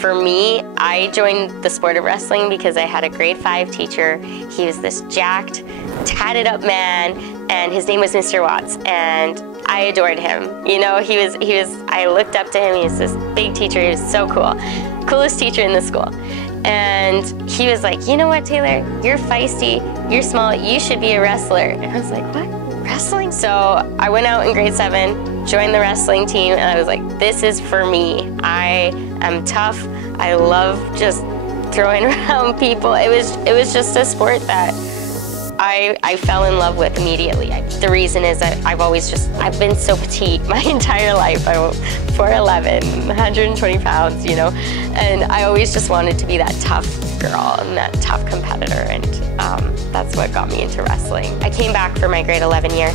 For me, I joined the sport of wrestling because I had a grade 5 teacher. He was this jacked, tatted up man, and his name was Mr. Watts, and I adored him. You know, I looked up to him. He was this big teacher. He was so cool. Coolest teacher in the school. And he was like, you know what, Taylor, you're feisty, you're small, you should be a wrestler. And I was like, what, wrestling? So I went out in grade 7, joined the wrestling team, and I was like, this is for me. I am tough. I love just throwing around people. It was just a sport that I fell in love with immediately. The reason is that I've been so petite my entire life. I'm 4'11", 120 pounds, you know, and I always just wanted to be that tough girl and that tough competitor, and that's what got me into wrestling. I came back for my grade 11 year,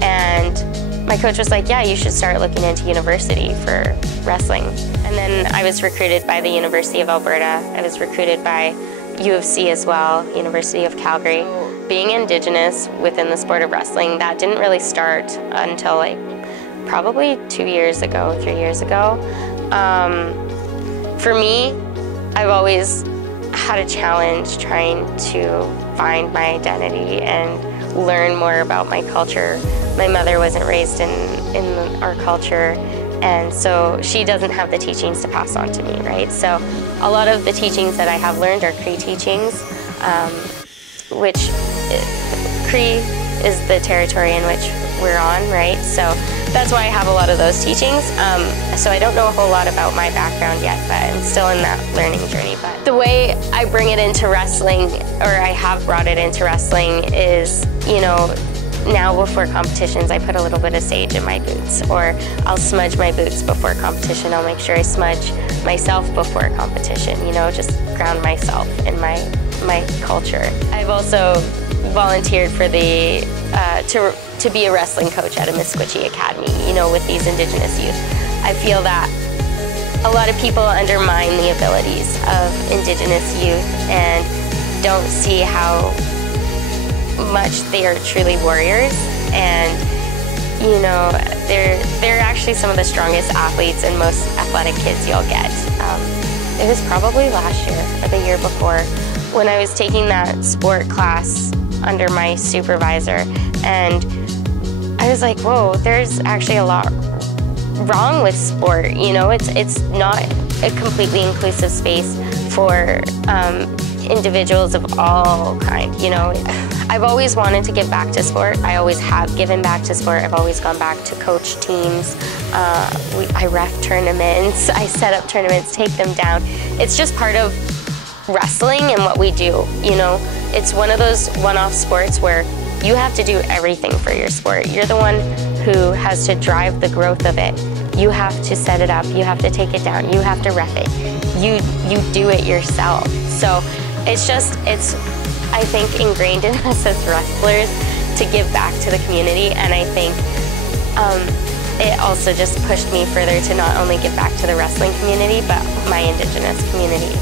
and my coach was like, yeah, you should start looking into university for wrestling. And then I was recruited by the University of Alberta. I was recruited by U of C as well, University of Calgary. Being Indigenous within the sport of wrestling, that didn't really start until like probably 2 years ago, 3 years ago. For me, I've always had a challenge trying to find my identity and learn more about my culture. My mother wasn't raised in our culture, and so she doesn't have the teachings to pass on to me, right? So a lot of the teachings that I have learned are Cree teachings, which Cree is the territory in which we're on, right? So that's why I have a lot of those teachings. So I don't know a whole lot about my background yet, but I'm still in that learning journey. But the way I bring it into wrestling, or I have brought it into wrestling, is, you know, now before competitions I put a little bit of sage in my boots, or I'll smudge my boots before competition. I'll make sure I smudge myself before competition, you know, just ground myself in my culture. I've also volunteered for the to be a wrestling coach at a Misquitchie Academy, you know, with these Indigenous youth. I feel that a lot of people undermine the abilities of Indigenous youth and don't see how much they are truly warriors, and you know, they're actually some of the strongest athletes and most athletic kids you'll get. It was probably last year or the year before when I was taking that sport class under my supervisor, and I was like, whoa, there's actually a lot wrong with sport. You know, it's not a completely inclusive space for individuals of all kind, you know. I've always wanted to give back to sport. I always have given back to sport. I've always gone back to coach teams. I ref tournaments. I set up tournaments, take them down. It's just part of wrestling and what we do, you know. It's one of those one-off sports where you have to do everything for your sport. You're the one who has to drive the growth of it. You have to set it up. You have to take it down. You have to ref it. You do it yourself. So it's I think ingrained in us as wrestlers to give back to the community, and I think it also just pushed me further to not only give back to the wrestling community, but my Indigenous community.